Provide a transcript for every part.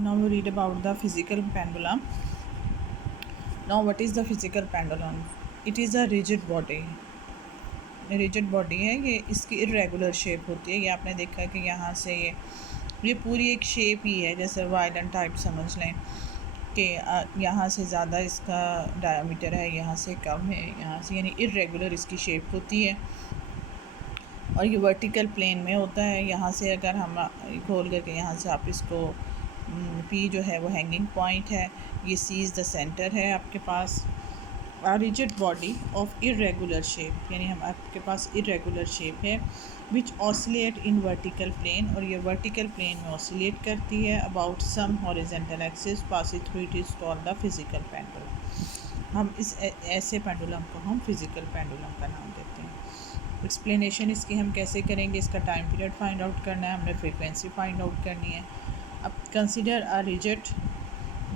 Now we read about the physical pendulum. Now what is the physical pendulum? It is a rigid body. Rigid body है ये, इसकी irregular shape होती है। ये आपने देखा कि यहाँ से ये पूरी एक शेप ही है, जैसे वायलेंट टाइप समझ लें कि यहाँ से ज़्यादा इसका डायमीटर है, यहाँ से कम है, यहाँ से, यानी इरेगुलर इसकी शेप होती है। और ये वर्टिकल प्लेन में होता है। यहाँ से अगर हम खोल करके यहाँ से आप इसको पी जो है वो हैंगिंग पॉइंट है, ये सी इज़ द सेंटर है आपके पास। Rigid body of irregular shape, यानी हम आपके पास इरेगुलर शेप है which oscillate in vertical plane, और ये वर्टिकल प्लेन में ऑसिलेट करती है about some horizontal axis passing through it is called the physical pendulum. हम इस ऐसे पेंडुलम को हम फिजिकल पेंडुलम का नाम देते हैं। एक्सप्लेनेशन इसकी हम कैसे करेंगे, इसका टाइम पीरियड फाइंड आउट करना है, हमने फ्रीक्वेंसी फाइंड आउट करनी है। अब consider a rigid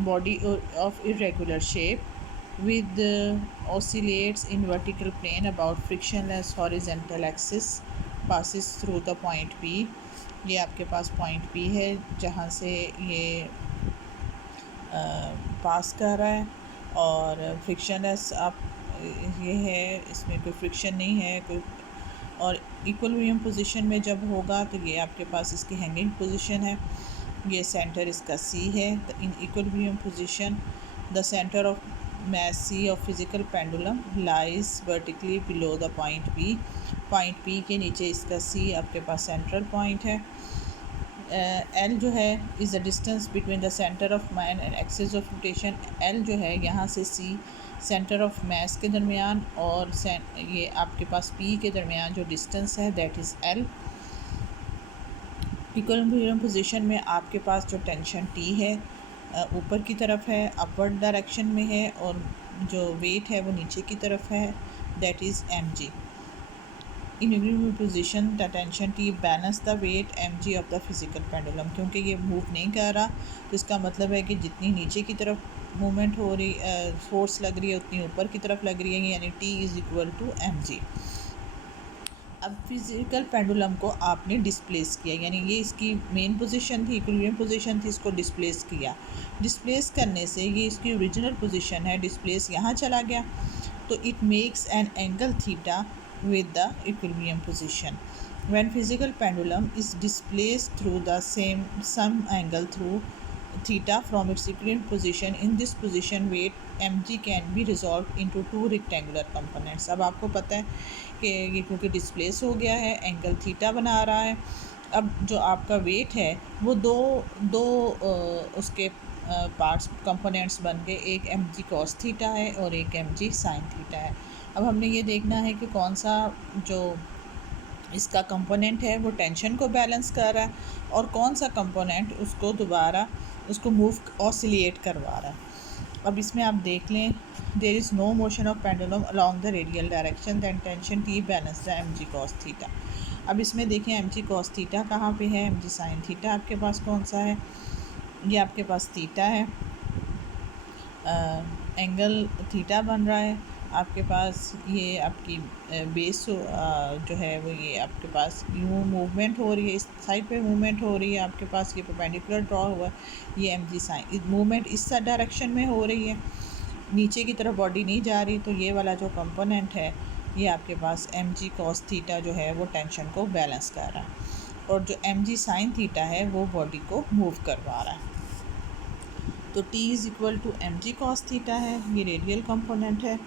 body of irregular shape with oscillates in vertical plane about frictionless horizontal axis passes through the point P। ये आपके पास पॉइंट P है जहाँ से ये पास कर रहा है, और फ्रिक्शनलेस आप ये है, इसमें कोई फ्रिक्शन नहीं है कोई। और इक्विलिब्रियम पोजीशन में जब होगा तो ये आपके पास इसकी हैंगिंग पोजीशन है। ये सेंटर इसका C है। इन equilibrium position the centre of mass C of physical pendulum lies vertically below the point P। Point P के नीचे इसका C आपके पास सेंट्रल पॉइंट है। L जो है is the distance between the centre of man and axis of rotation. L जो है यहाँ से C सेंटर ऑफ मैस के दरमियान और ये आपके पास P के दरमियान जो डिस्टेंस है that is L। Equilibrium position में आपके पास जो टेंशन T है ऊपर की तरफ है, अपवर्ड डायरेक्शन में है, और जो वेट है वो नीचे की तरफ है, that is mg। In equilibrium position the tension T balance the weight mg of the physical pendulum. क्योंकि ये मूव नहीं कर रहा तो इसका मतलब है कि जितनी नीचे की तरफ मूवमेंट हो रही फोर्स लग रही है उतनी ऊपर की तरफ लग रही है, यानी T is equal to mg। अब फिजिकल पेंडुलम को आपने डिस्प्लेस किया, यानी ये इसकी मेन पोजीशन थी, इक्विलिब्रियम पोजीशन थी, इसको डिस्प्लेस किया। डिस्प्लेस करने से ये इसकी ओरिजिनल पोजीशन है, डिस्प्लेस यहाँ चला गया, तो it makes an angle theta with the equilibrium position. When physical pendulum is displaced through the some angle through theta from its equivalent position, in this position weight mg can be resolved into two rectangular components। अब आपको पता है कि ये क्योंकि displace हो गया है एंगल थीटा बना रहा है। अब जो आपका वेट है वो दो उसके पार्ट्स कंपोनेंट्स बन के एक mg cos थीटा है और एक mg sin थीटा है। अब हमने ये देखना है कि कौन सा जो इसका कंपोनेंट है वो टेंशन को बैलेंस कर रहा है और कौन सा कंपोनेंट उसको दोबारा उसको मूव ऑसिलेट करवा रहा है। अब इसमें आप देख लें, there is no motion of pendulum along the radial direction than tension T balance the mg cos theta. अब इसमें देखें mg cos थीटा कहाँ पे है, mg sin थीटा आपके पास कौन सा है, ये आपके पास थीटा है, एंगल थीटा बन रहा है आपके पास। ये आपकी बेस जो है वो ये आपके पास यूँ मूवमेंट हो रही है, इस साइड पे मूवमेंट हो रही है आपके पास, ये परपेंडिकुलर ड्रॉ हुआ है, ये mg साइन मूवमेंट इस डायरेक्शन में हो रही है, नीचे की तरफ बॉडी नहीं जा रही, तो ये वाला जो कंपोनेंट है ये आपके पास mg cos थीटा जो है वो टेंशन को बैलेंस कर रहा है, और जो mg साइन थीटा है वो बॉडी को मूव करवा रहा है। तो t is equal to mg cos theta है, ये रेडियल कंपोनेंट है,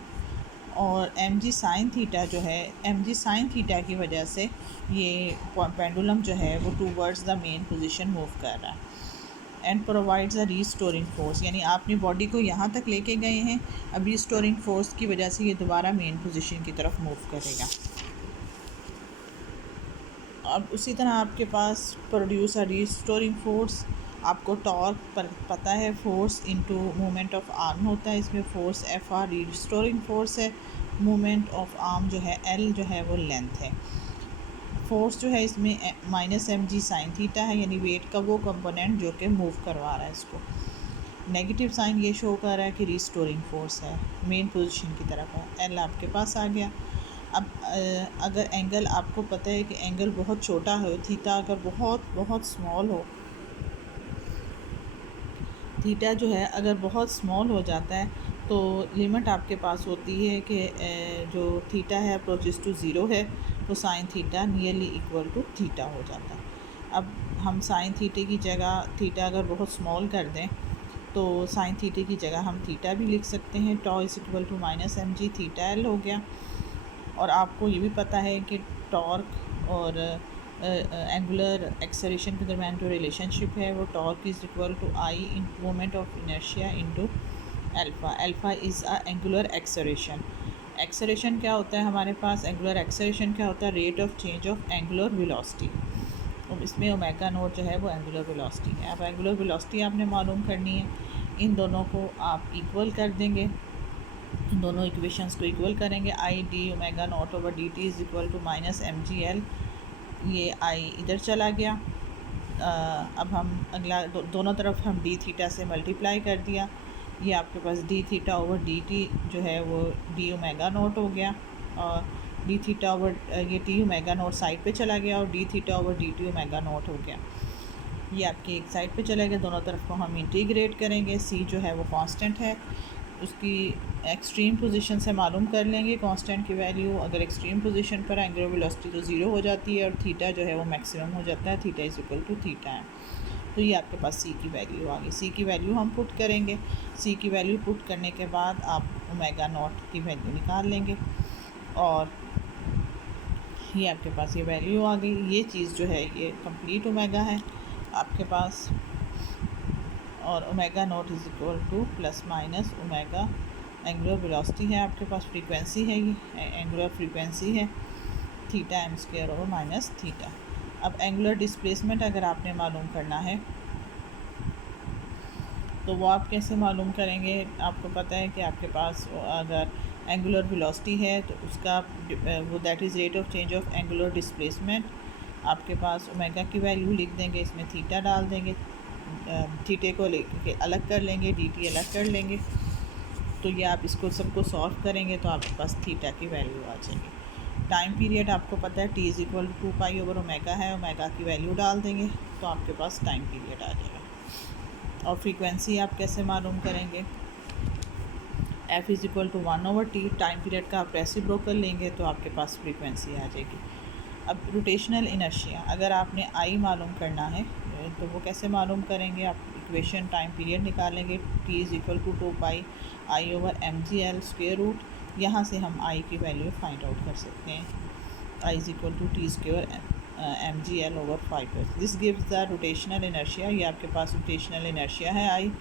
और mg साइन थीटा जो है mg साइन थीटा की वजह से ये पेंडुलम जो है वो towards the main position move कर रहा है and provides a restoring force. यानी आपने बॉडी को यहाँ तक लेके गए हैं, अब रीस्टोरिंग फोर्स की वजह से ये दोबारा मेन पोजीशन की तरफ मूव करेगा। अब उसी तरह आपके पास प्रोड्यूस अ रीस्टोरिंग फोर्स, आपको टॉर्क पर पता है, force into movement of arm होता है, इसमें force F R restoring force है, मूवमेंट ऑफ आर्म जो है एल जो है वो लेंथ है। फोर्स जो है इसमें माइनस mg साइन थीटा है, यानी वेट का वो कंपोनेंट जो कि मूव करवा रहा है इसको। नेगेटिव साइन ये शो कर रहा है कि रिस्टोरिंग फोर्स है, मेन पोजीशन की तरफ है, एल आपके पास आ गया। अब अगर एंगल आपको पता है कि एंगल बहुत छोटा हो, थीटा अगर बहुत बहुत स्मॉल हो थीटा जो है अगर बहुत स्मॉल हो जाता है तो लिमिट आपके पास होती है कि जो थीटा है अप्रोचेस टू ज़ीरो है तो sine theta nearly equal to theta हो जाता है। अब हम साइन थीटे की जगह थीटा अगर बहुत स्मॉल कर दें तो साइन थीटे की जगह हम थीटा भी लिख सकते हैं। Tau is equal to minus M G theta L हो गया। और आपको ये भी पता है कि टॉर्क और एंगुलर एक्सेलरेशन के दरमियान जो रिलेशनशिप है वो torque is equal to I in moment of inertia into alpha. Alpha is a angular acceleration. Acceleration क्या होता है हमारे पास? एंगुलर एक्सेलरेशन क्या होता है? Rate of change of angular velocity. और इसमें ओमेगा नोट जो है वो एंगुलर वेलोसिटी है। अब एंगुलर वेलोसिटी आपने मालूम करनी है। इन दोनों को आप इक्वल कर देंगे, इन दोनों इक्वेशंस को इक्वल करेंगे। I D omega naught over D T is equal to minus M G L. ये आई इधर चला गया। अब हम अगला दोनों तरफ हम डी थीटा से मल्टीप्लाई कर दिया। ये आपके पास D theta over D T जो है वो डी ओमेगा नॉट हो गया। और डी थीटा ओवर ये टी ओमेगा नॉट साइड पे चला गया और D theta over D T omega naught हो गया। ये आपकी एक साइड पे चला गया। दोनों तरफ को हम इंटीग्रेट करेंगे। सी जो है वो कांस्टेंट है, उसकी एक्सट्रीम पोजीशन से मालूम कर लेंगे कांस्टेंट की वैल्यू। अगर एक्सट्रीम पोजीशन पर एंगुलर वेलोसिटी तो ज़ीरो हो जाती है और थीटा जो है वो मैक्सिमम हो जाता है। Theta is equal to theta है। तो ये आपके पास सी की वैल्यू आ गई। सी की वैल्यू हम पुट करेंगे। सी की वैल्यू पुट करने के बाद आप ओमेगा नॉट की वैल्यू निकाल लेंगे और ये आपके पास ये वैल्यू आ गई। ये चीज़ जो है ये कंप्लीट ओमेगा है आपके पास। और omega naught is equal to plus minus omega angular velocity है आपके पास, फ्रीक्वेंसी है, ये एंगुलर फ्रीक्वेंसी है theta M square over minus theta. अब एंगुलर डिस्प्लेसमेंट अगर आपने मालूम करना है तो वो आप कैसे मालूम करेंगे? आपको पता है कि आपके पास अगर एंगुलर वेलोसिटी है तो उसका वो that is rate of change of angular displacement. आपके पास ओमेगा की वैल्यू लिख देंगे, इसमें थीटा डाल देंगे, थीटे को लेके अलग कर लेंगे, डी टी अलग कर लेंगे। तो ये आप इसको सबको सॉल्व करेंगे तो आपके पास थीटा की वैल्यू आ जाएगी। टाइम पीरियड आपको पता है T is equal to 2 pi over omega है। ओमेगा की वैल्यू डाल देंगे तो आपके पास टाइम पीरियड आ जाएगा। और फ्रीक्वेंसी आप कैसे मालूम करेंगे? F is equal to 1 over T. Time period का आप रेसिप्रोकल लेंगे तो आपके पास फ्रीक्वेंसी आ जाएगी। अब रोटेशनल इनर्शिया अगर आपने आई मालूम करना है तो वो कैसे मालूम करेंगे? आप इक्वेशन टाइम पीरियड निकालेंगे। T is equal to 2 pi I over M G L square root. यहाँ से हम आई की वैल्यू फाइंड आउट कर सकते हैं। I is equal to T square M G L over 5। This gives the rotational inertia. ये आपके पास रोटेशनल इनर्शिया है I.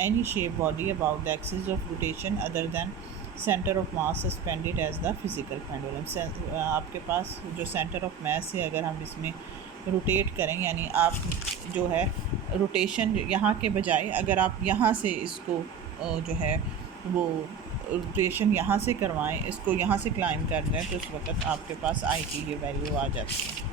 Any shape body about the axis of rotation other than centre of mass suspended as the physical pendulum. आपके पास जो centre of मास है अगर हम इसमें रोटेट करें, यानी आप जो है रोटेशन यहाँ के बजाय अगर आप यहाँ से इसको जो है वो रोटेशन यहाँ से करवाएं, इसको यहाँ से क्लाइम कर दें तो उस वक्त आपके पास आई की ये वैल्यू आ जाती है।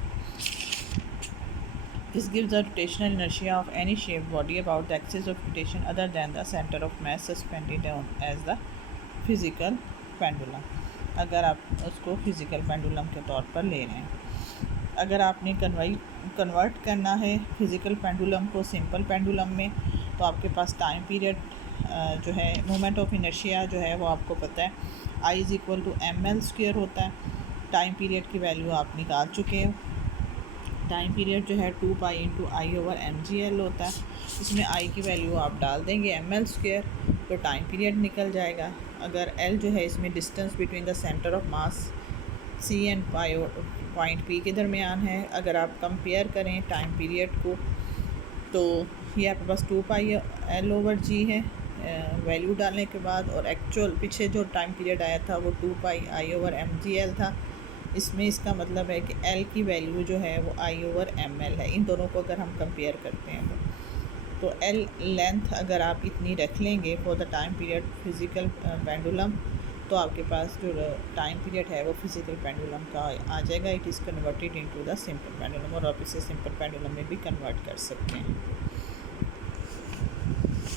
This gives the rotational inertia of any shape body about the axis of rotation other than the centre of mass suspended as the physical pendulum. अगर आप उसको फिज़िकल पेंडुलम के तौर पर ले रहे हैं। अगर आपने कन्वर्ट करना है फिज़िकल पेंडुलम को सिंपल पेंडुलम में तो आपके पास टाइम पीरियड जो है मोमेंट ऑफ इनर्शिया जो है वो आपको पता है I is equal to M L square होता है। टाइम पीरियड की वैल्यू आप निकाल चुके हो। टाइम पीरियड जो है 2 pi into I over M G L होता है। इसमें आई की वैल्यू आप डाल देंगे एम एल स्क्वायर तो टाइम पीरियड निकल जाएगा। अगर एल जो है इसमें distance between the centre of mass C and point P के दरमियान है। अगर आप कंपेयर करें टाइम पीरियड को तो ये आपके पास 2 पाई एल ओवर जी है वैल्यू डालने के बाद, और एक्चुअल पीछे जो टाइम पीरियड आया था वो 2 pi I over M G L था। इसमें इसका मतलब है कि एल की वैल्यू जो है वो आई ओवर एम एल है। इन दोनों को अगर हम कंपेयर करते हैं तो एल लेंथ अगर आप इतनी रख लेंगे for the time period physical pendulum तो आपके पास जो टाइम पीरियड है वो फिज़िकल पेंडुलम का आ जाएगा। It is converted into the simple pendulum और आप इसे सिंपल पेंडुलम में भी कन्वर्ट कर सकते हैं।